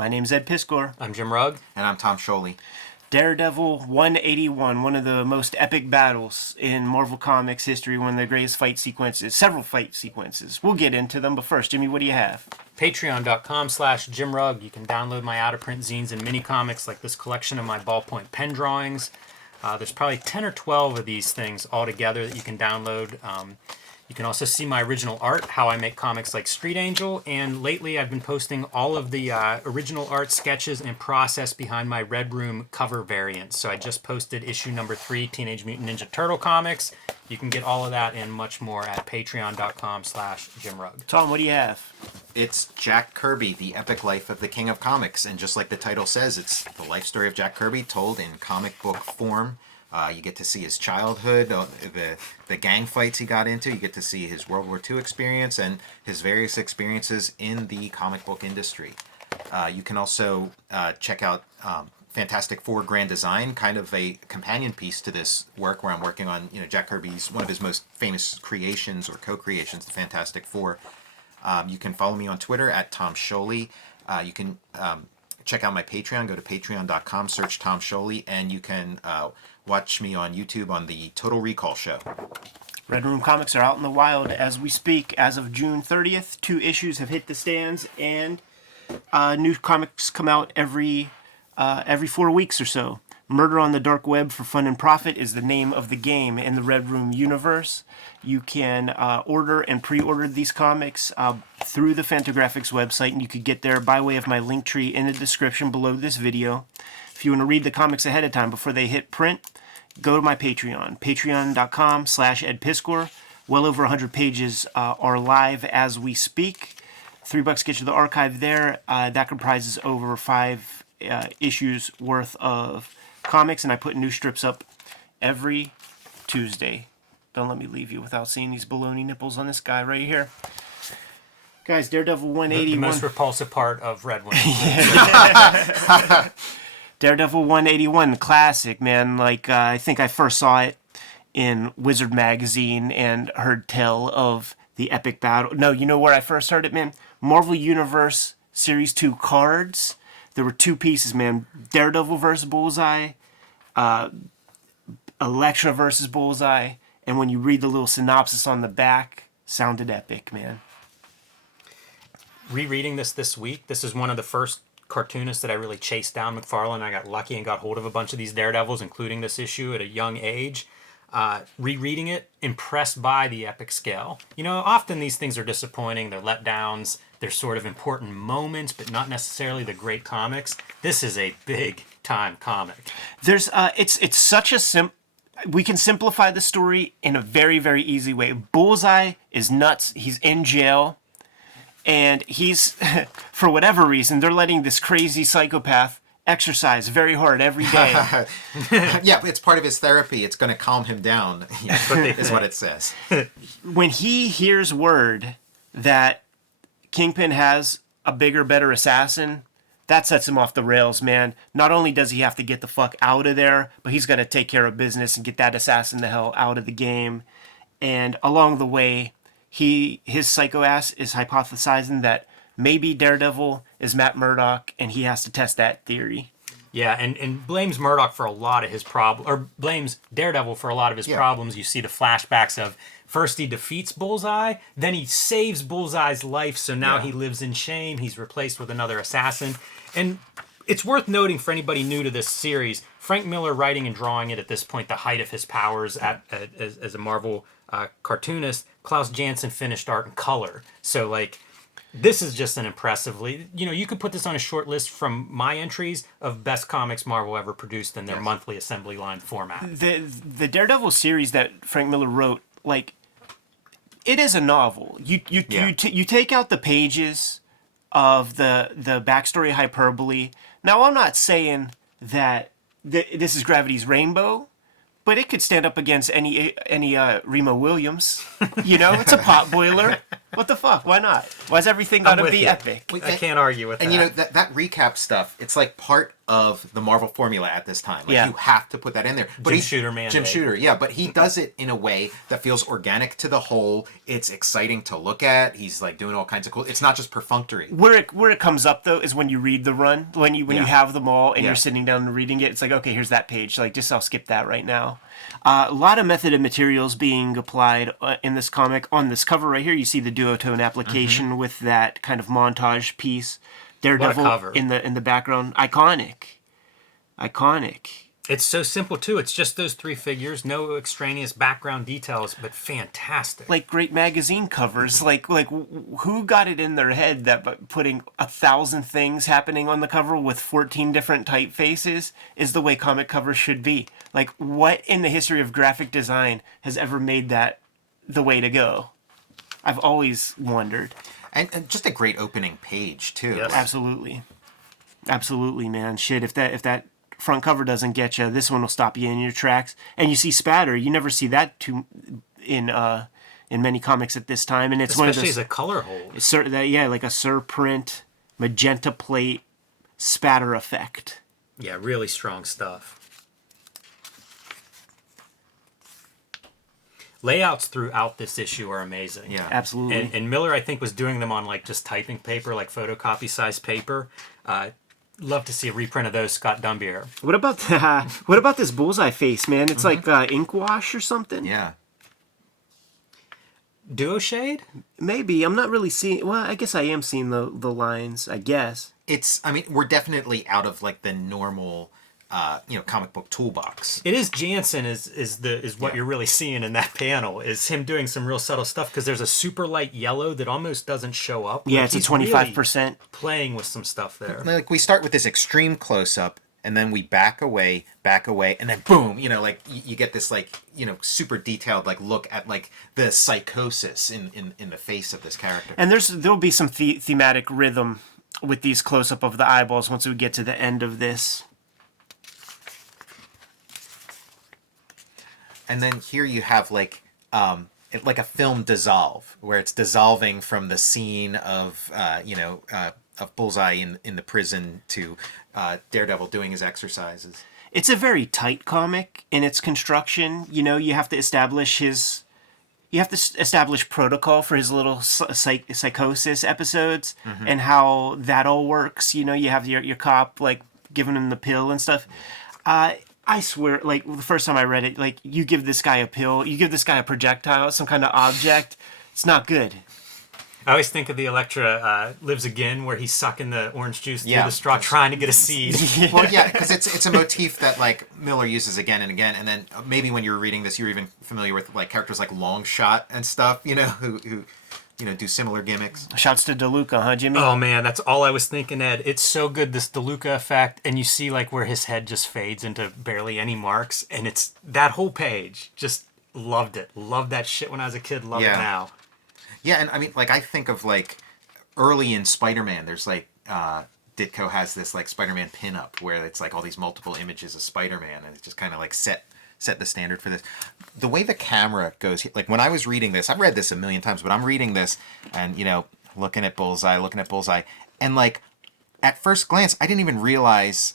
My name's Ed Piskor. I'm Jim Rugg. And I'm Tom Scholey. Daredevil 181, one of the most epic battles in Marvel Comics history, one of the greatest fight sequences, several fight sequences. We'll get into them, but first, Jimmy, what do you have? Patreon.com/Jim Rugg. You can download my out-of-print zines and mini-comics like this collection of my ballpoint pen drawings. There's probably 10 or 12 of these things all together that you can download. You can also see my original art, how I make comics like Street Angel, and lately I've been posting all of the original art sketches and process behind my Red Room cover variants. So I just posted issue number 3, Teenage Mutant Ninja Turtle comics. You can get all of that and much more at patreon.com/Jim Rugg. Tom, what do you have? It's Jack Kirby, The Epic Life of the King of Comics. And just like the title says, it's the life story of Jack Kirby told in comic book form. You get to see his childhood, the gang fights he got into. You get to see his World War II experience and his various experiences in the comic book industry. You can also check out Fantastic Four Grand Design, kind of a companion piece to this work where I'm working on, Jack Kirby's, one of his most famous creations or co-creations, the Fantastic Four. You can follow me on Twitter at Tom Scholey. You can check out my Patreon. Go to patreon.com, search Tom Scholey, and you can watch me on YouTube on the Total Recall show. Red Room comics are out in the wild as we speak. As of June 30th, 2 issues have hit the stands, and new comics come out every 4 weeks or so. Murder on the Dark Web for Fun and Profit is the name of the game in the Red Room universe. You can order and pre-order these comics through the Fantagraphics website, and you could get there by way of my link tree in the description below this video. If you want to read the comics ahead of time before they hit print, go to my Patreon, patreon.com/Ed Piskor. Well over 100 pages are live as we speak. $3 gets you the archive there. That comprises over 5 issues worth of comics, and I put new strips up every Tuesday. Don't let me leave you without seeing these baloney nipples on this guy right here. Guys, Daredevil 181. The most repulsive part of Red Wing. Daredevil 181, classic, man. I think I first saw it in Wizard Magazine and heard tell of the epic battle. No, you know where I first heard it, man? Marvel Universe Series 2 cards. There were 2 pieces, man. Daredevil versus Bullseye, Elektra versus Bullseye, and when you read the little synopsis on the back, sounded epic, man. Rereading this week, this is one of the first cartoonists that I really chased down. McFarlane. I got lucky and got hold of a bunch of these Daredevils, including this issue at a young age. Rereading it, impressed by the epic scale. Often these things are disappointing. They're letdowns. They're sort of important moments, but not necessarily the great comics. This is a big time comic. There's it's such a we can simplify the story in a very, very easy way. Bullseye is nuts. He's in jail. And he's, for whatever reason, they're letting this crazy psychopath exercise very hard every day. Yeah, it's part of his therapy. It's going to calm him down, is what it says. When he hears word that Kingpin has a bigger, better assassin, that sets him off the rails, man. Not only does he have to get the fuck out of there, but he's got to take care of business and get that assassin the hell out of the game. And along the way, his psycho ass is hypothesizing that maybe Daredevil is Matt Murdock, and he has to test that theory. Yeah, and blames Murdock for a lot of his problems, or blames Daredevil for a lot of his problems. You see the flashbacks of first he defeats Bullseye, then he saves Bullseye's life, so now he lives in shame. He's replaced with another assassin. And it's worth noting for anybody new to this series, Frank Miller writing and drawing it at this point, the height of his powers as a Marvel cartoonist. Klaus Janson finished art and color. So, this is just an impressively... you could put this on a short list from my entries of best comics Marvel ever produced in their monthly assembly line format. The Daredevil series that Frank Miller wrote, it is a novel. You take out the pages of the backstory hyperbole. Now, I'm not saying that this is Gravity's Rainbow, but it could stand up against any Remo Williams. It's a pot boiler. What the fuck? Why not? Why's everything got to with be you. epic? I can't argue with that. And you know that recap stuff, it's like part of the Marvel formula at this time. Like Yeah. you have to put that in there. But Jim Shooter mandate. Jim Shooter, yeah, but he does it in a way that feels organic to the whole. It's exciting to look at. He's like doing all kinds of cool. It's not just perfunctory. Where it comes up though is when you read the run, when you have them all and Yeah. you're sitting down and reading it. It's like, okay, here's that page. Like, just I'll skip that right now. A lot of method and materials being applied in this comic. On this cover right here, you see the duotone application with that kind of montage piece. Daredevil cover. in the background, iconic. It's so simple too. It's just those three figures, no extraneous background details, but fantastic. Like great magazine covers. Like who got it in their head that putting 1,000 things happening on the cover with 14 different typefaces is the way comic covers should be? Like, what in the history of graphic design has ever made that the way to go? I've always wondered. And just a great opening page too. Yes. Absolutely, man. Shit, if that front cover doesn't get you, this one will stop you in your tracks. And you see spatter. You never see that in many comics at this time. And it's Especially one of those, as a color hold. like a surprint magenta plate spatter effect. Yeah, really strong stuff. Layouts throughout this issue are amazing. Yeah. Absolutely. And Miller, I think, was doing them on like just typing paper, like photocopy size paper. Love to see a reprint of those, Scott Dumbier. What about this bullseye face, man? It's like ink wash or something. Yeah. Duo shade? Maybe. I'm not really seeing. Well, I guess I am seeing the lines. I guess. I mean, we're definitely out of like the normal, comic book toolbox. It is Jansen is what Yeah. you're really seeing in that panel. Is him doing some real subtle stuff because there's a super light yellow that almost doesn't show up. Yeah, Like, it's a he's 25%. really playing with some stuff there. Like we start with this extreme close up, and then we back away, and then boom, like you get this like super detailed like look at like the psychosis in the face of this character. And there'll be some thematic rhythm with these close up of the eyeballs once we get to the end of this. And then here you have like like a film dissolve, where it's dissolving from the scene of of Bullseye in the prison to Daredevil doing his exercises. It's a very tight comic in its construction. You have to establish protocol for his little psychosis episodes and how that all works. You have your cop like giving him the pill and stuff. I swear, like the first time I read it, like you give this guy a pill, you give this guy a projectile, some kind of object, it's not good. I always think of the Elektra Lives Again, where he's sucking the orange juice through Yeah. the straw, trying to get a seed. Well, yeah, because it's a motif that like Miller uses again and again, and then maybe when you were reading this, you were even familiar with like characters like Longshot and stuff, who do similar gimmicks. Shouts to DeLuca, huh, Jimmy? Oh man, that's all I was thinking, Ed. It's so good, this DeLuca effect, and you see like where his head just fades into barely any marks, and it's that whole page. Just loved it. Loved that shit when I was a kid. Love it now. Yeah, and I mean, like, I think of, like, early in Spider-Man, there's, like, Ditko has this, like, Spider-Man pinup where it's, like, all these multiple images of Spider-Man, and it just kind of, like, set the standard for this. The way the camera goes, like, when I was reading this, I've read this a million times, but I'm reading this and, looking at Bullseye, and, like, at first glance, I didn't even realize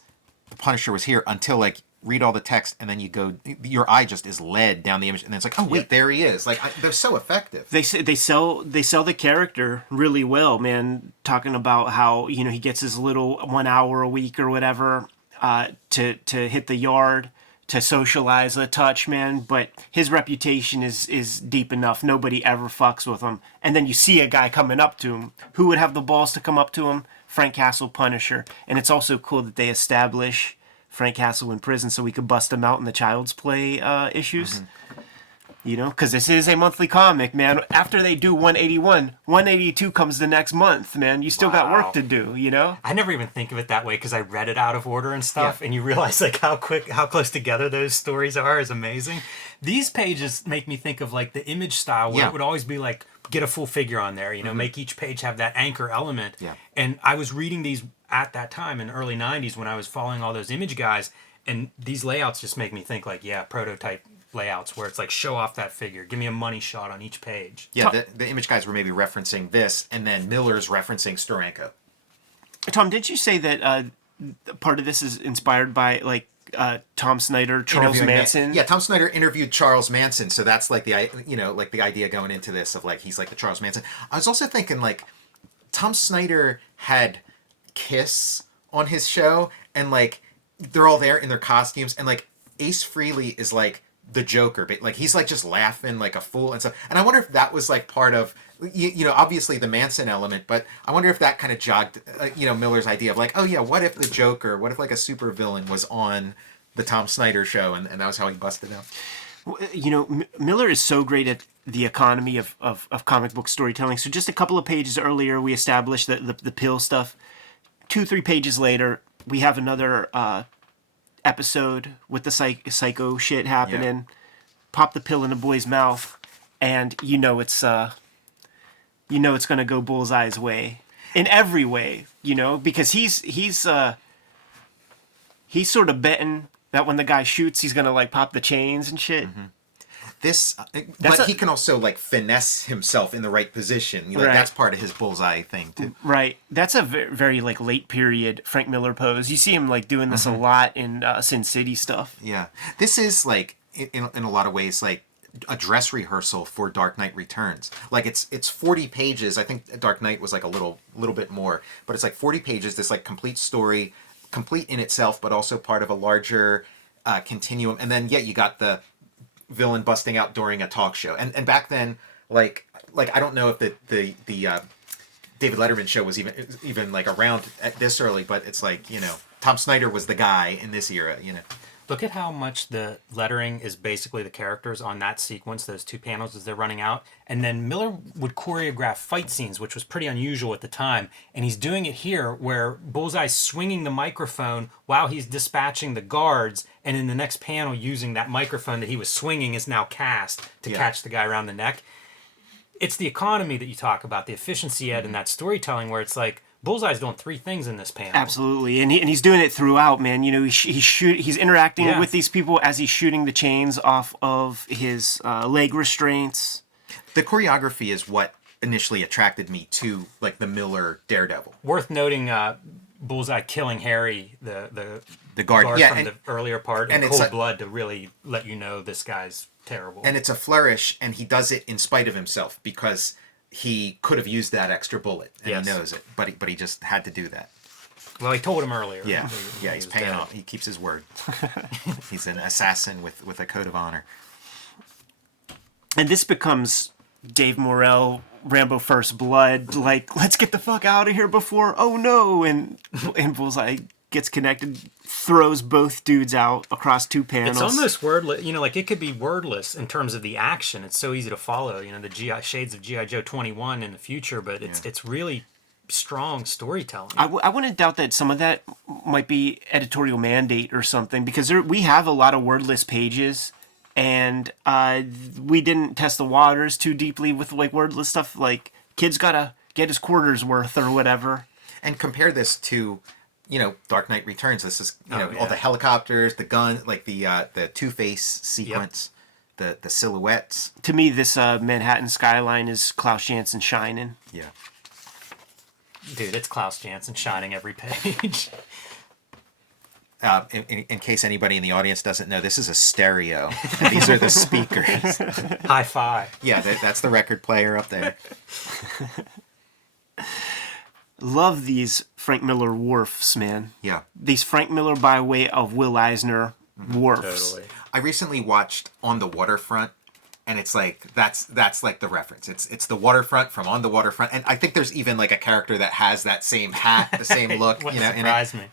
the Punisher was here until, like, read all the text, and then you go, your eye just is led down the image, and then it's like, oh wait, there he is. Like they're so effective. They sell the character really well, man. Talking about how he gets his little 1 hour a week or whatever to hit the yard, to socialize a touch, man. But his reputation is deep enough. Nobody ever fucks with him. And then you see a guy coming up to him. Who would have the balls to come up to him? Frank Castle, Punisher. And it's also cool that they establish Frank Castle in prison so we could bust him out in the Child's Play issues. Because this is a monthly comic, man. After they do 181, 182 comes the next month, man. You still got work to do, I never even think of it that way because I read it out of order and stuff, and you realize like how close together those stories are is amazing. These pages make me think of like the Image style where it would always be like, get a full figure on there, make each page have that anchor element. Yeah. And I was reading these at that time in the early 90s when I was following all those Image guys, and these layouts just make me think like, prototype layouts where it's like show off that figure, give me a money shot on each page. Yeah, the image guys were maybe referencing this, and then Miller's referencing Steranko. Tom, did you say that part of this is inspired by like Tom Snyder, Charles Manson? Yeah, Tom Snyder interviewed Charles Manson, so that's like the idea going into this of like he's like the Charles Manson. I was also thinking like Tom Snyder had Kiss on his show, and like they're all there in their costumes, and like Ace Frehley is like the Joker, but like he's like just laughing like a fool and stuff. And I wonder if that was like part of obviously the Manson element, but I wonder if that kind of jogged Miller's idea of like, oh yeah, what if the Joker, what if like a super villain was on the Tom Snyder show, and that was how he busted out. Miller is so great at the economy of comic book storytelling. So just a couple of pages earlier, we established the pill stuff. 2-3 pages later, we have another episode with the psycho shit happening. Yeah. Pop the pill in a boy's mouth, and it's gonna go Bullseye's way in every way. Because he's sort of betting that when the guy shoots, he's gonna like pop the chains and shit. Mm-hmm. He can also like finesse himself in the right position. Like, right. That's part of his Bullseye thing too. Right. That's a very like late period Frank Miller pose. You see him like doing this a lot in Sin City stuff. Yeah. This is like in a lot of ways like a dress rehearsal for Dark Knight Returns. Like it's 40 pages. I think Dark Knight was like a little bit more, but it's like 40 pages. This like complete story, complete in itself, but also part of a larger continuum. And then you got the villain busting out during a talk show, and back then like I don't know if the David Letterman show was even like around at this early, but it's like Tom Snyder was the guy in this era. Look at how much the lettering is basically the characters on that sequence, those 2 panels as they're running out. And then Miller would choreograph fight scenes, which was pretty unusual at the time. And he's doing it here where Bullseye's swinging the microphone while he's dispatching the guards. And in the next panel, using that microphone that he was swinging is now cast to catch the guy around the neck. It's the economy that you talk about, the efficiency, Ed, in that storytelling where it's like, Bullseye's doing 3 things in this panel. Absolutely, and he's doing it throughout, man. He's interacting with these people as he's shooting the chains off of his leg restraints. The choreography is what initially attracted me to like the Miller Daredevil. Worth noting, Bullseye killing Harry, the guard from the earlier part, in cold blood to really let you know this guy's terrible. And it's a flourish, and he does it in spite of himself because he could have used that extra bullet, and he knows it, but he just had to do that. Well, he told him earlier. Yeah, he's paying off. He keeps his word. He's an assassin with a code of honor. And this becomes Dave Morrell, Rambo First Blood, like, let's get the fuck out of here before, oh no, and Bullseye gets connected, throws both dudes out across 2 panels. It's almost wordless, like it could be wordless in terms of the action. It's so easy to follow, the shades of G.I. Joe 21 in the future, but it's really strong storytelling. I wouldn't doubt that some of that might be editorial mandate or something, because we have a lot of wordless pages, and we didn't test the waters too deeply with like wordless stuff. Like, kid's gotta get his quarters worth or whatever. And compare this to Dark Knight Returns. This is all the helicopters, the gun, like the Two-Face sequence, the silhouettes. To me, this Manhattan skyline is Klaus Janson shining. Yeah, dude, it's Klaus Janson shining every page. In case anybody in the audience doesn't know, this is a stereo. These are the speakers. Hi-fi. Yeah, that's the record player up there. Love these Frank Miller wharfs, man. Yeah. These Frank Miller by way of Will Eisner wharfs. Totally. I recently watched On the Waterfront, and it's like that's like the reference. It's the waterfront from On the Waterfront, and I think there's even like a character that has that same hat, the same look. Surprised me.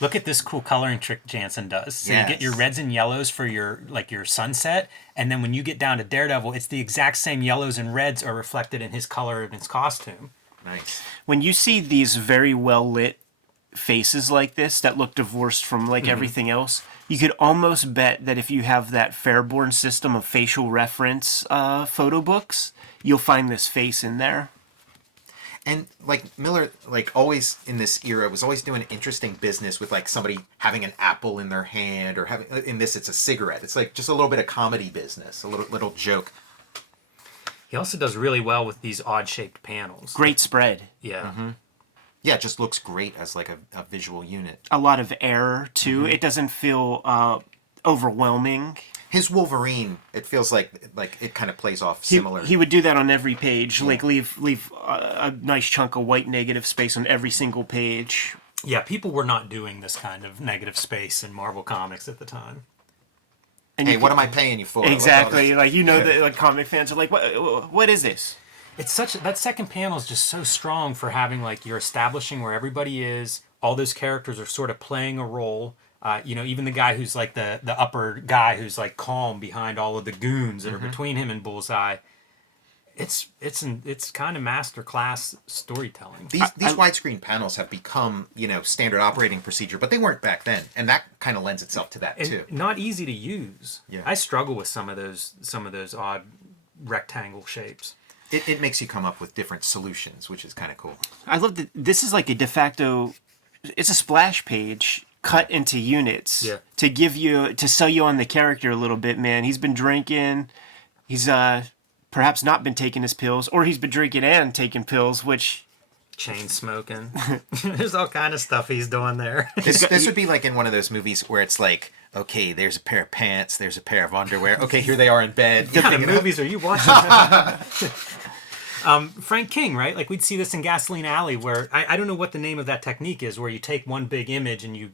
Look at this cool coloring trick Janson does. So you get your reds and yellows for your sunset, and then when you get down to Daredevil, it's the exact same yellows and reds are reflected in his color of his costume. Nice. When you see these very well lit faces like this that look divorced from like everything else, you could almost bet that if you have that Fairborn system of facial reference photo books, you'll find this face in there. And like Miller, like always in this era, was always doing interesting business with like somebody having an apple in their hand, or having, in this it's a cigarette. It's like just a little bit of comedy business, a little joke. He also does really well with these odd shaped panels. Great spread. Yeah. Yeah, it just looks great as like a visual unit. A lot of error too. It doesn't feel overwhelming. His Wolverine, it feels like it kind of plays off similar. He would do that on every page, like leave a nice chunk of white negative space on every single page. Yeah, people were not doing this kind of negative space in Marvel Comics at the time. And hey, what am I paying you for? Exactly, like that like comic fans are like, what is this? It's that second panel is just so strong for having like you're establishing where everybody is. All those characters are sort of playing a role. Even the guy who's like the upper guy who's like calm behind all of the goons that are between him and Bullseye. It's kind of masterclass storytelling. These widescreen panels have become standard operating procedure, but they weren't back then, and that kind of lends itself to that too. Not easy to use. Yeah. I struggle with some of those odd rectangle shapes. It makes you come up with different solutions, which is kind of cool. I love that this is like a de facto. It's a splash page cut into units to sell you on the character a little bit, man. He's been drinking. He's perhaps not been taking his pills, or he's been drinking and taking pills, which chain smoking. There's all kind of stuff he's doing there. This would be like in one of those movies where it's like, okay, there's a pair of pants, there's a pair of underwear. Okay, here they are in bed. What kind of movies are you watching? Frank King, right? Like we'd see this in Gasoline Alley, where I don't know what the name of that technique is, where you take one big image and you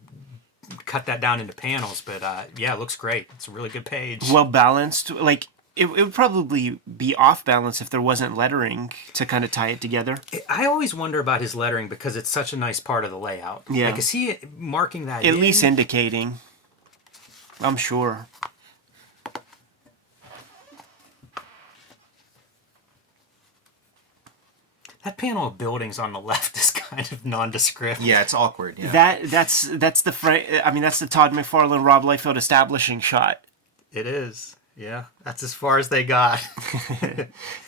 cut that down into panels. But it looks great. It's a really good page. Well balanced. Like it would probably be off balance if there wasn't lettering to kind of tie it together. I always wonder about his lettering because it's such a nice part of the layout. Yeah. Like, is he marking that At least indicating. I'm sure. That panel of buildings on the left is kind of nondescript. Yeah, it's awkward. Yeah. That's the that's the Todd McFarlane, Rob Liefeld establishing shot. It is. Yeah, that's as far as they got.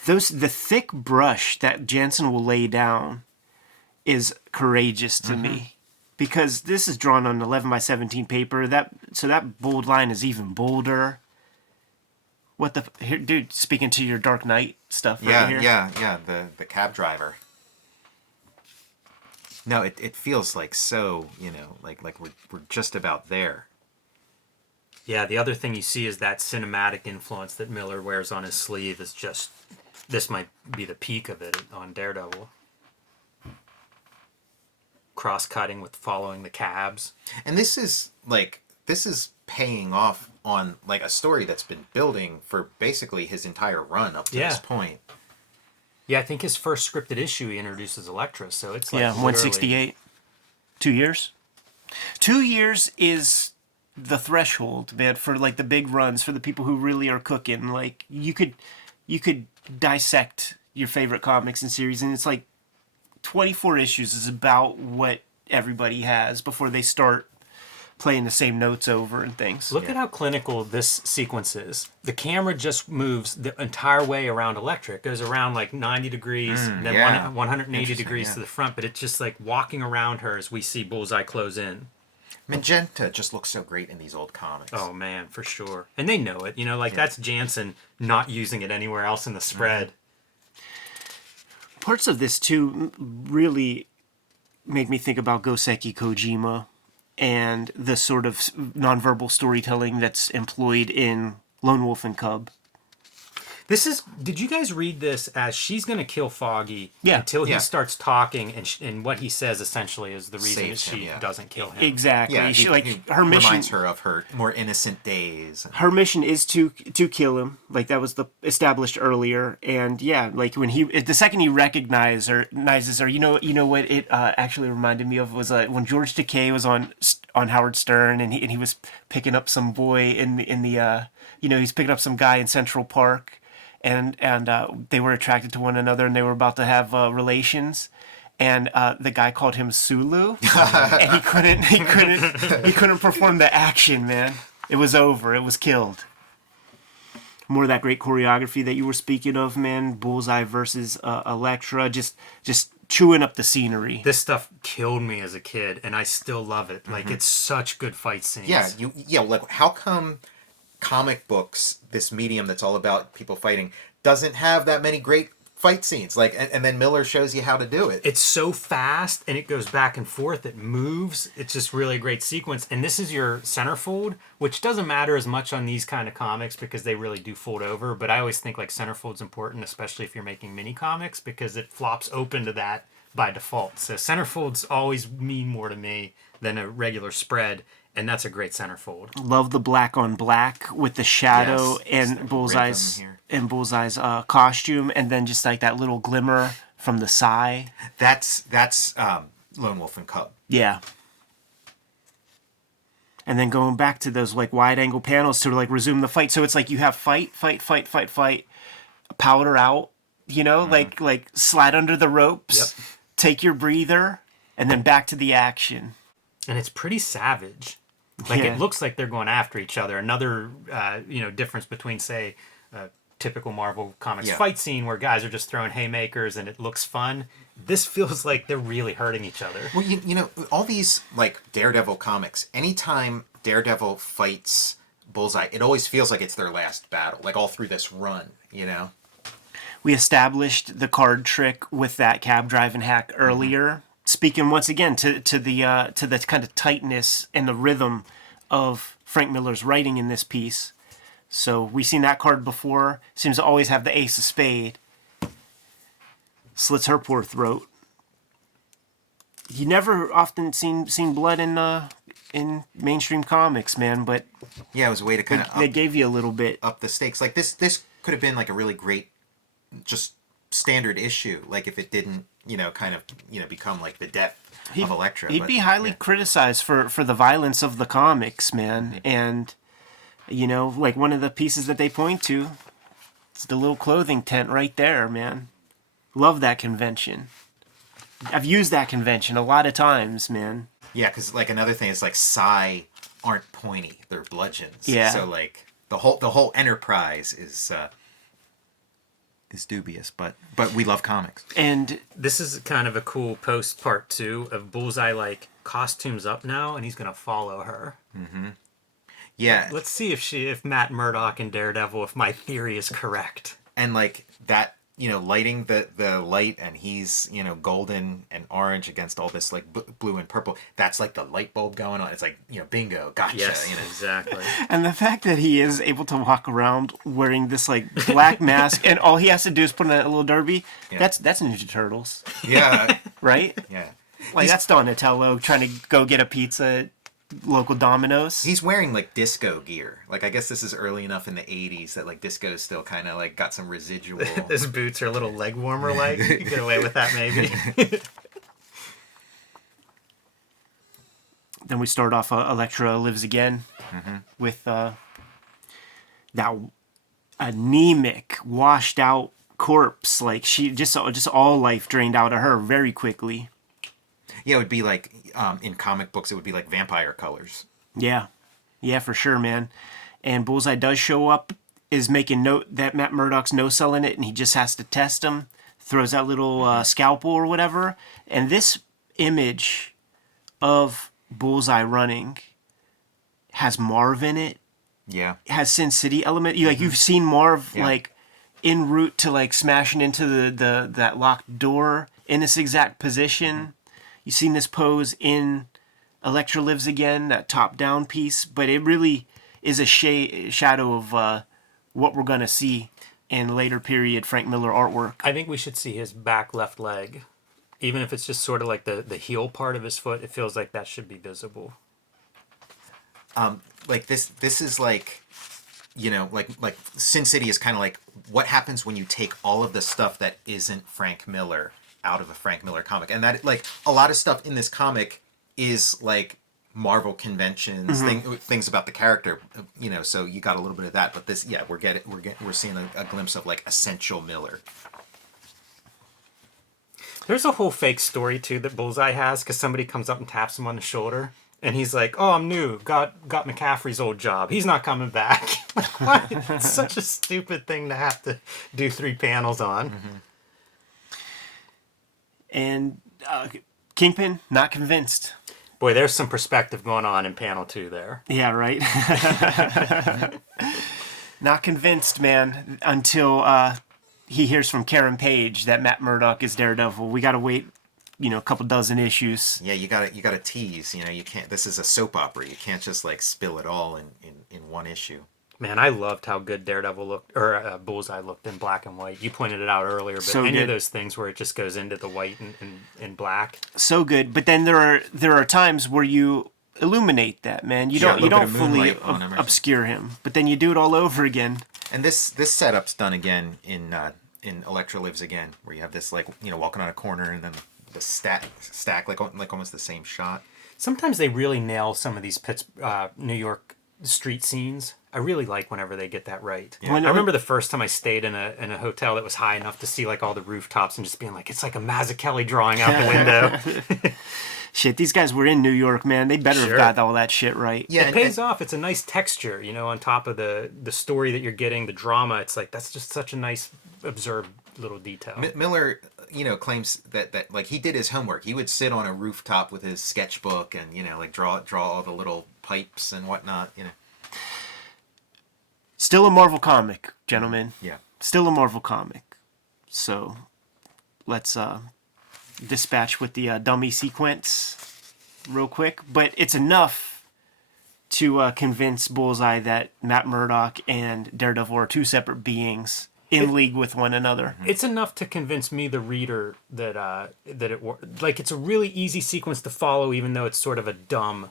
The thick brush that Jansen will lay down is courageous to me, because this is drawn on 11 by 17 paper. So that bold line is even bolder. Here, dude, speaking to your Dark Knight stuff right here. Yeah, the cab driver. No, it feels like so, like we're just about there. Yeah, the other thing you see is that cinematic influence that Miller wears on his sleeve is just, this might be the peak of it on Daredevil. Cross-cutting with following the cabs. And this is paying off on like a story that's been building for basically his entire run up to this point. Yeah, I think his first scripted issue he introduces Elektra, so it's like 168. 2 years. 2 years is the threshold, man, for like the big runs, for the people who really are cooking. Like you could dissect your favorite comics and series, and it's like 24 issues is about what everybody has before they start playing the same notes over and things. Look at how clinical this sequence is. The camera just moves the entire way around Elektra. It goes around like 90 degrees, and then 180 degrees to the front, but it's just like walking around her as we see Bullseye close in. Magenta just looks so great in these old comics. Oh man, for sure. And they know it. That's Jansen not using it anywhere else in the spread. Parts of this too really make me think about Goseki Kojima and the sort of nonverbal storytelling that's employed in Lone Wolf and Cub. Did you guys read this as she's going to kill Foggy until he Yeah. starts talking, and what he says essentially is the reason that Saves him, she yeah. doesn't kill him. Exactly. Yeah, She, he her mission reminds her of her more innocent days. her mission is to kill him. Like that was established earlier. And yeah, like when the second he recognizes her, you know what it actually reminded me of was when George Takei was on Howard Stern, and he was picking up some boy in the he's picking up some guy in Central Park. And they were attracted to one another, and they were about to have relations. And the guy called him Sulu, and he couldn't perform the action, man. It was over. It was killed. More of that great choreography that you were speaking of, man. Bullseye versus Elektra, just chewing up the scenery. This stuff killed me as a kid, and I still love it. Like, it's such good fight scenes. Yeah, like how come comic books, this medium that's all about people fighting, doesn't have that many great fight scenes? Like, and then Miller shows you how to do it. It's so fast, and it goes back and forth. It moves. It's just really a great sequence. And this is your centerfold, which doesn't matter as much on these kind of comics because they really do fold over. But I always think like centerfold's important, especially if you're making mini comics, because it flops open to that by default. So centerfolds always mean more to me than a regular spread. And that's a great centerfold. Love the black on black with the shadow and Bullseye's costume, and then just like that little glimmer from the sigh. That's Lone Wolf and Cub. Yeah. And then going back to those like wide angle panels to like resume the fight. So it's like you have fight, powder out, you know, like slide under the ropes, take your breather, and then back to the action. And it's pretty savage. Like, it looks like they're going after each other. Another, difference between, say, a typical Marvel Comics fight scene where guys are just throwing haymakers and it looks fun. This feels like they're really hurting each other. Well, you know, all these, like, Daredevil comics, anytime Daredevil fights Bullseye, it always feels like it's their last battle, like all through this run, you know? We established the card trick with that cab driving hack earlier. Speaking once again to the kind of tightness and the rhythm of Frank Miller's writing in this piece. So we've seen that card before. Seems to always have the ace of spade. Slits her poor throat. You never often seen blood in mainstream comics, man. But yeah, it was a way to kind of they gave you a little bit up the stakes. Like this could have been like a really great, just standard issue. Like if it didn't, become like the death of Elektra. He'd be highly criticized for the violence of the comics, man. And, like one of the pieces that they point to, it's the little clothing tent right there, man. Love that convention. I've used that convention a lot of times, man. Yeah, because like another thing is like Psy aren't pointy; they're bludgeons. Yeah. So like the whole enterprise is dubious, but we love comics. And this is kind of a cool post part 2 of Bullseye like costumes up now, and he's gonna follow her. Mm-hmm. Yeah. Let's see if Matt Murdock and Daredevil, if my theory is correct. And like that, lighting the light, and he's golden and orange against all this like blue and purple. That's like the light bulb going on. It's like bingo, gotcha. Yes, exactly. And the fact that he is able to walk around wearing this like black mask, and all he has to do is put on a little derby. Yeah. That's Ninja Turtles. Yeah. Right. Yeah. Like that's Donatello trying to go get a pizza at local Domino's. He's wearing like disco gear. Like I guess this is early enough in the 80s that like disco still kind of like got some residual. His boots are a little leg warmer like. You get away with that maybe. Then we start off Elektra Lives Again with that anemic, washed out corpse. Like she just all life drained out of her very quickly. Yeah, it would be like in comic books, it would be like vampire colors. Yeah, for sure, man. And Bullseye does show up, is making note that Matt Murdock's no-selling it, and he just has to test him. Throws that little scalpel or whatever. And this image of Bullseye running has Marv in it. Yeah. It has Sin City element. You've seen Marv like en route to like smashing into the that locked door in this exact position. You've seen this pose in Elektra Lives Again, that top-down piece, but it really is a shadow of what we're going to see in later period Frank Miller artwork. I think we should see his back left leg. Even if it's just sort of like the heel part of his foot, it feels like that should be visible. Like this is like, like Sin City is kind of like what happens when you take all of the stuff that isn't Frank Miller out of a Frank Miller comic. And that like a lot of stuff in this comic is like Marvel conventions, things about the character, so you got a little bit of that, but this, we're seeing a glimpse of like essential Miller. There's a whole fake story too that Bullseye has, because somebody comes up and taps him on the shoulder and he's like, "Oh, I'm new, got McCaffrey's old job, he's not coming back." What? It's such a stupid thing to have to do 3 panels on. And Kingpin, not convinced. Boy, there's some perspective going on in panel 2 there. Yeah, right. Not convinced, man, until he hears from Karen Page that Matt Murdock is Daredevil. We got to wait, a couple dozen issues. Yeah, you gotta tease. You can't. This is a soap opera. You can't just like spill it all in one issue. Man, I loved how good Daredevil looked, or Bullseye looked in black and white. You pointed it out earlier, but So any good. of those things where it just goes into the white and black. So good, but then there are times where you illuminate that, man. You Yeah, a don't little bit of fully moonlight on him or obscure him, but then you do it all over again. And this setup's done again in Elektra Lives Again, where you have this like walking on a corner and then the stack like almost the same shot. Sometimes they really nail some of these New York street scenes. I really like whenever they get that right. Yeah. I remember the first time I stayed in a hotel that was high enough to see like all the rooftops and just being like, it's like a Mazzucchelli drawing out the window. Shit, these guys were in New York, man. They better Sure. have got all that shit right. Yeah, It pays off. It's a nice texture, on top of the story that you're getting, the drama. It's like, that's just such a nice observed little detail. Miller, claims that like he did his homework. He would sit on a rooftop with his sketchbook and like draw all the little pipes and whatnot. Still a Marvel comic, gentlemen. Yeah. Still a Marvel comic. So let's dispatch with the dummy sequence real quick. But it's enough to convince Bullseye that Matt Murdock and Daredevil are two separate beings in league with one another. It's enough to convince me, the reader, that it's a really easy sequence to follow, even though it's sort of a dumb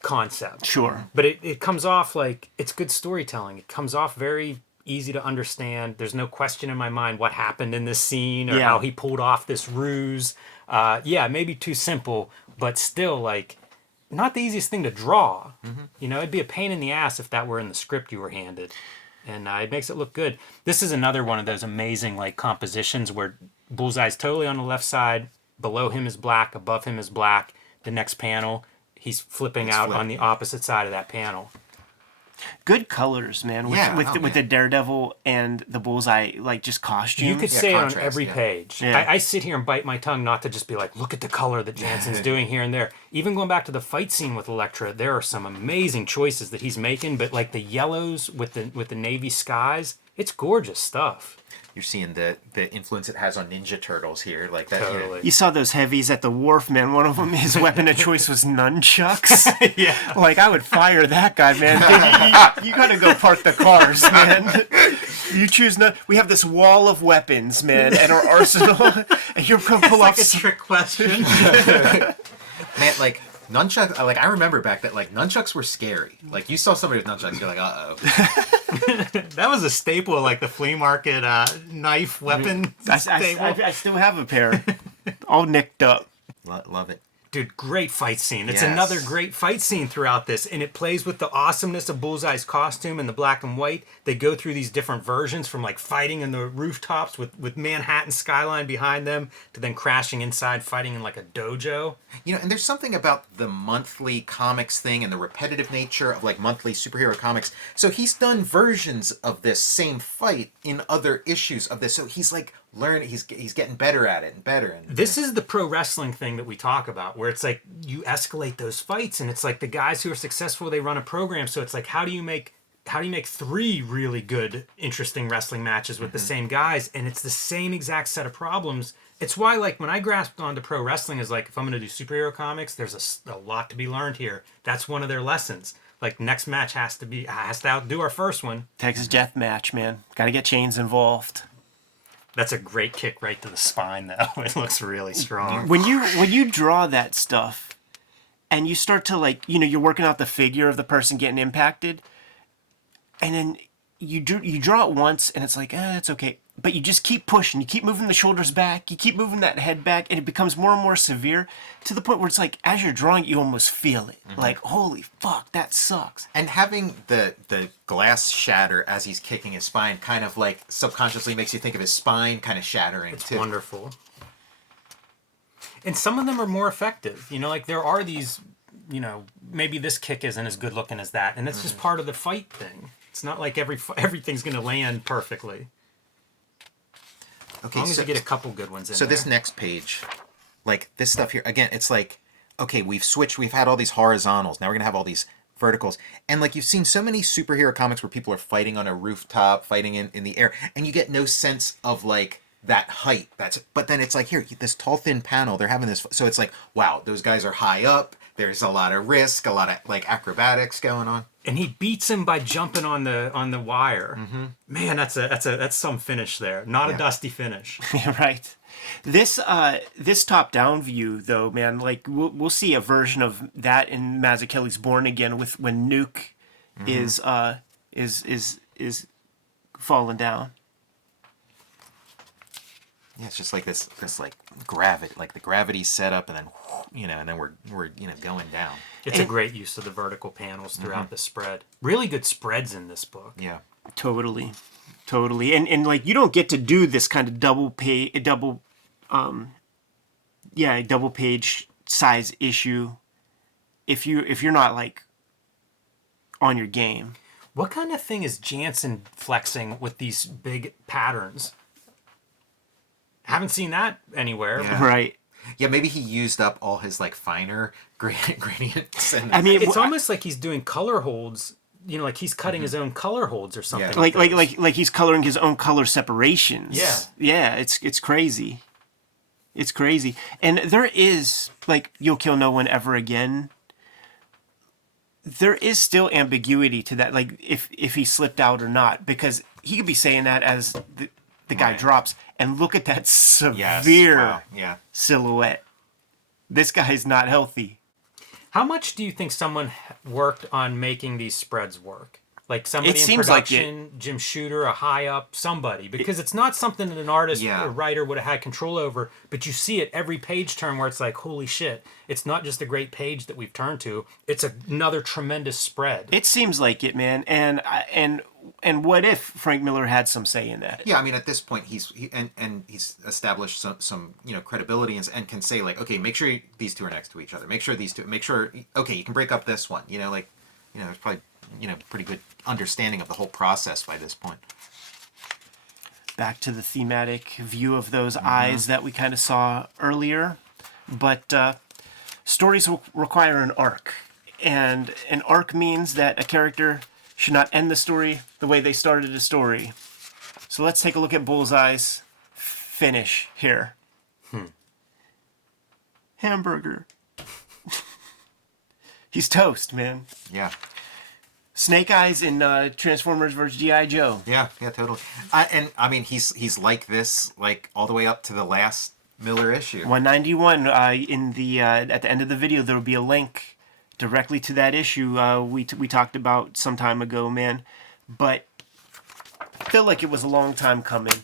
concept. Sure. But it comes off like it's good storytelling. It comes off very easy to understand. There's no question in my mind what happened in this scene or how he pulled off this ruse. Maybe too simple, but still like not the easiest thing to draw. Mm-hmm. It'd be a pain in the ass if that were in the script you were handed. And it makes it look good. This is another one of those amazing like compositions where Bullseye's totally on the left side. Below him is black. Above him is black. The next panel, he's flipping out on the opposite side of that panel. Good colors, man. With the Daredevil and the Bullseye, like just costumes. You could say it on contrast, every page. Yeah. I sit here and bite my tongue not to just be like, look at the color that Jansen's doing here and there. Even going back to the fight scene with Elektra, there are some amazing choices that he's making. But like the yellows with the navy skies, it's gorgeous stuff. You're seeing the influence it has on Ninja Turtles here, like that. Totally. You saw those heavies at the wharf, man. One of them, his weapon of choice was nunchucks. Yeah. Like, I would fire that guy, man. You gotta go park the cars, man. You choose not. We have this wall of weapons, man, at our arsenal, and you're gonna pull off. It's like a trick question. Man, like nunchucks. Like I remember back that like nunchucks were scary. Like you saw somebody with nunchucks, you're like, That was a staple of like the flea market knife weapon staple. I still have a pair, all nicked up. Love it. Dude, great fight scene. It's Yes. another great fight scene throughout this, and it plays with the awesomeness of Bullseye's costume and the black and white. They go through these different versions from like fighting in the rooftops with Manhattan skyline behind them to then crashing inside fighting in like a dojo. And there's something about the monthly comics thing and the repetitive nature of like monthly superhero comics. So he's done versions of this same fight in other issues of this. So he's like he's getting better at it and better. And This is the pro wrestling thing that we talk about, where it's like you escalate those fights, and it's like the guys who are successful, they run a program. So it's like, how do you make 3 really good, interesting wrestling matches with the same guys? And it's the same exact set of problems. It's why, like, when I grasped onto pro wrestling, is like, if I'm going to do superhero comics, there's a lot to be learned here. That's one of their lessons. Like, next match has to outdo our first one. Texas death match, man. Gotta get chains involved. That's a great kick right to the spine, though. It looks really strong. When you draw that stuff, and you start to like, you're working out the figure of the person getting impacted, and then you draw it once, and it's like, it's okay. But you just keep pushing. You keep moving the shoulders back. You keep moving that head back, and it becomes more and more severe to the point where it's like, as you're drawing, you almost feel it. Mm-hmm. Like, holy fuck, that sucks. And having the glass shatter as he's kicking his spine kind of like subconsciously makes you think of his spine kind of shattering It's too. wonderful. And some of them are more effective. Like there are these, maybe this kick isn't as good looking as that. And it's just part of the fight thing. It's not like everything's going to land perfectly. Okay, As long as so, you get a couple good ones in so there. this next page, like this stuff here, again, it's like, okay, we've switched, we've had all these horizontals, now we're gonna have all these verticals. And like you've seen so many superhero comics where people are fighting on a rooftop, fighting in the air, and you get no sense of like that height. But then it's like here, this tall thin panel, they're having this, so it's like, wow, those guys are high up, there's a lot of risk, a lot of like acrobatics going on. And he beats him by jumping on the wire. Man, that's some finish there. Not Yeah. a dusty finish. Right. This top down view though, man, like we'll see a version of that in Mazzucchelli's Born Again with when Nuke is falling down. Yeah, it's just like this like gravity, like the gravity's set up, and then and then we're going down. It's a great use of the vertical panels throughout the spread. Really good spreads in this book. Yeah. Totally. And like you don't get to do this kind of double page size issue if you're not like on your game. What kind of thing is Jansen flexing with these big patterns? Haven't seen that anywhere. Yeah. Right. Yeah, maybe he used up all his like finer gradients. And I mean, It's almost like he's doing color holds. Like he's cutting his own color holds or something. Yeah. like he's coloring his own color separations. Yeah. Yeah, it's crazy. It's crazy. And there is like You'll Kill No One Ever Again. There is still ambiguity to that, like if he slipped out or not, because he could be saying that as the guy Right. drops, and look at that severe Yes. Wow. Yeah. silhouette. This guy's not healthy. How much do you think someone worked on making these spreads work? Like somebody It in seems like production, Jim Shooter, a high up, somebody. Because it's not something that an artist Yeah. or writer would have had control over, but you see it every page turn where it's like, holy shit, it's not just a great page that we've turned to, it's another tremendous spread. It seems like it, man. And what if Frank Miller had some say in that? Yeah, I mean, at this point, he's established some credibility and can say like, okay, make sure these two are next to each other. Make sure okay, you can break up this one. There's probably pretty good understanding of the whole process by this point. Back to the thematic view of those eyes that we kind of saw earlier, but stories require an arc, and an arc means that a character should not end the story the way they started the story. So let's take a look at Bullseye's finish here. Hamburger. He's toast, man. Yeah. Snake Eyes in Transformers vs. G.I. Joe. Yeah, totally. And I mean, he's like this, like all the way up to the last Miller issue. 191. In the at the end of the video, there will be a link directly to that issue we talked about some time ago, man. But I feel like it was a long time coming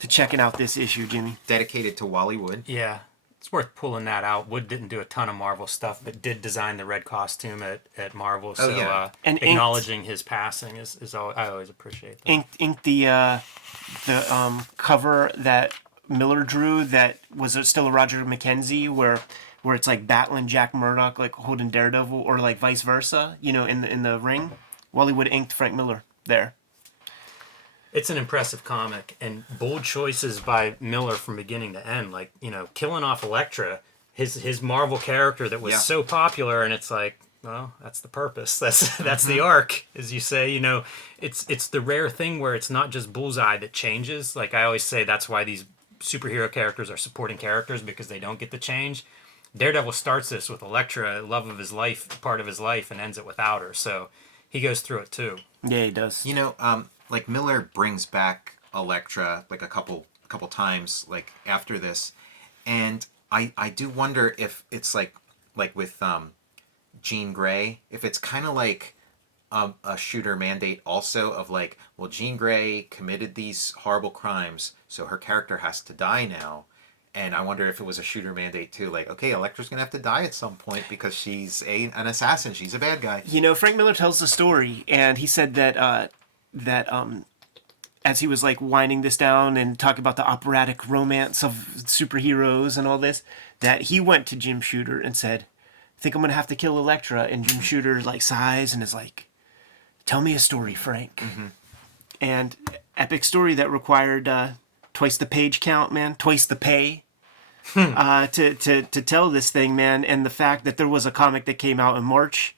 to checking out this issue, Jimmy. Dedicated to Wally Wood. Yeah, it's worth pulling that out. Wood didn't do a ton of Marvel stuff, but did design the red costume at Marvel. So yeah. And acknowledging his passing is all, I always appreciate that. Inked the cover that Miller drew that was still a Roger McKenzie where it's like battling Jack Murdock like holding Daredevil, or like vice versa, in the ring. Wally Wood inked Frank Miller there. It's an impressive comic, and bold choices by Miller from beginning to end. Like, killing off Elektra, his Marvel character that was so popular, and it's like, well, that's the purpose. That's the arc, as you say. It's the rare thing where it's not just Bullseye that changes. Like I always say, that's why these superhero characters are supporting characters, because they don't get to change. Daredevil starts this with Elektra, love of his life, part of his life, and ends it without her. So he goes through it too. Yeah, he does. Like Miller brings back Elektra like a couple times like after this, and I do wonder if it's like with Jean Grey, if it's kind of like a Shooter mandate also of like, well, Jean Grey committed these horrible crimes, so her character has to die now. And I wonder if it was a Shooter mandate too, like, okay, Elektra's gonna have to die at some point because she's an assassin, she's a bad guy. Frank Miller tells the story, and he said that as he was like winding this down and talking about the operatic romance of superheroes and all this, that he went to Jim Shooter and said, I think I'm gonna have to kill Elektra. And Jim Shooter like sighs and is like, tell me a story, Frank. And epic story that required twice the page count, man, twice the pay. To tell this thing, man, and the fact that there was a comic that came out in March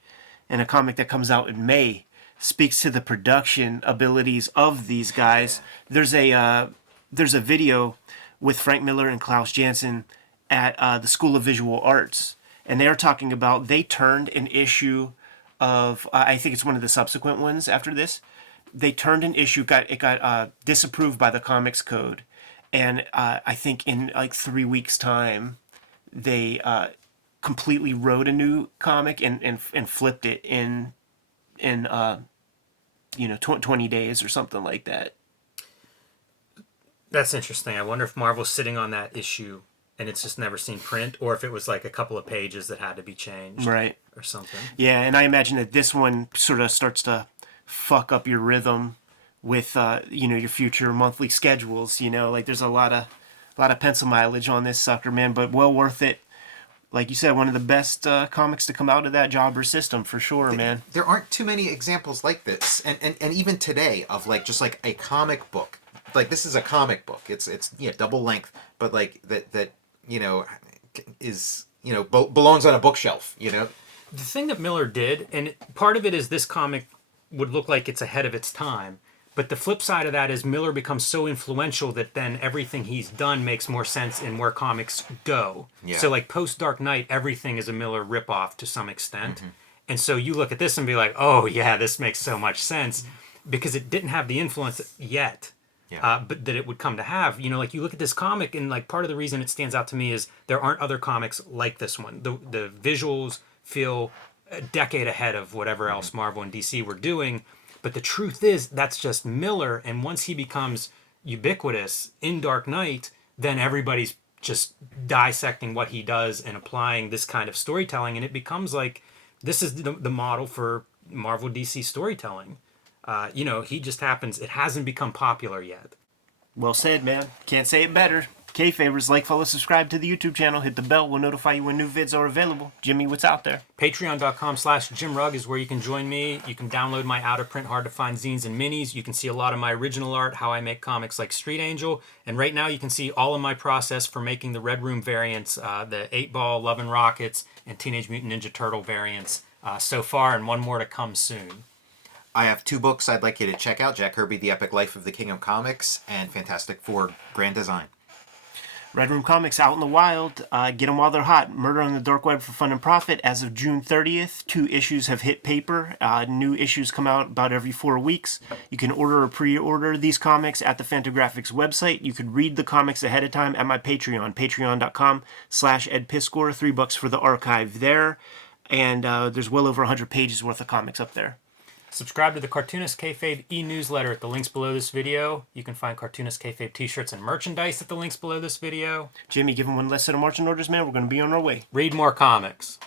and a comic that comes out in May speaks to the production abilities of these guys. There's a video with Frank Miller and Klaus Janson at the School of Visual Arts, and they are talking about they turned an issue of I think it's one of the subsequent ones after this. They turned an issue, got disapproved by the Comics Code, and I think in like 3 weeks' time, they completely wrote a new comic and flipped it in 20 days or something like that. That's interesting. I wonder if Marvel's sitting on that issue and it's just never seen print, or if it was like a couple of pages that had to be changed, right, or something. Yeah, and I imagine that this one sort of starts to fuck up your rhythm with your future monthly schedules. Like there's a lot of pencil mileage on this sucker, man, but well worth it. Like you said, one of the best comics to come out of that jobber system for sure, man. There aren't too many examples like this, and even today of like just like a comic book. Like this is a comic book. It's double length, but like that is belongs on a bookshelf. The thing that Miller did, and part of it is this comic would look like it's ahead of its time. But the flip side of that is Miller becomes so influential that then everything he's done makes more sense in where comics go. Yeah. So like post Dark Knight, everything is a Miller ripoff to some extent. Mm-hmm. And so you look at this and be like, oh yeah, this makes so much sense, because it didn't have the influence yet. Yeah. But that it would come to have. Like you look at this comic, and like part of the reason it stands out to me is there aren't other comics like this one. The visuals feel a decade ahead of whatever else Marvel and DC were doing. But the truth is, that's just Miller. And once he becomes ubiquitous in Dark Knight, then everybody's just dissecting what he does and applying this kind of storytelling. And it becomes like, this is the model for Marvel DC storytelling. He just happens, it hasn't become popular yet. Well said, man. Can't say it better. Kayfabers, like, follow, subscribe to the YouTube channel, hit the bell, we'll notify you when new vids are available. Jimmy, what's out there? Patreon.com/JimRugg is where you can join me. You can download my out-of-print, hard-to-find zines and minis. You can see a lot of my original art, how I make comics like Street Angel. And right now you can see all of my process for making the Red Room variants, the 8-Ball, Love and Rockets, and Teenage Mutant Ninja Turtle variants so far, and one more to come soon. I have 2 books I'd like you to check out: Jack Kirby, The Epic Life of the King of Comics, and Fantastic Four, Grand Design. Red Room Comics out in the wild. Get them while they're hot. Murder on the Dark Web for Fun and Profit. As of June 30th, 2 issues have hit paper. New issues come out about every 4 weeks. You can order or pre-order these comics at the Fantagraphics website. You could read the comics ahead of time at my Patreon, patreon.com/edpiscor. $3 for the archive there. And there's well over 100 pages worth of comics up there. Subscribe to the Cartoonist Kayfabe e-newsletter at the links below this video. You can find Cartoonist Kayfabe t-shirts and merchandise at the links below this video. Jimmy, give them one less set of marching orders, man. We're going to be on our way. Read more comics.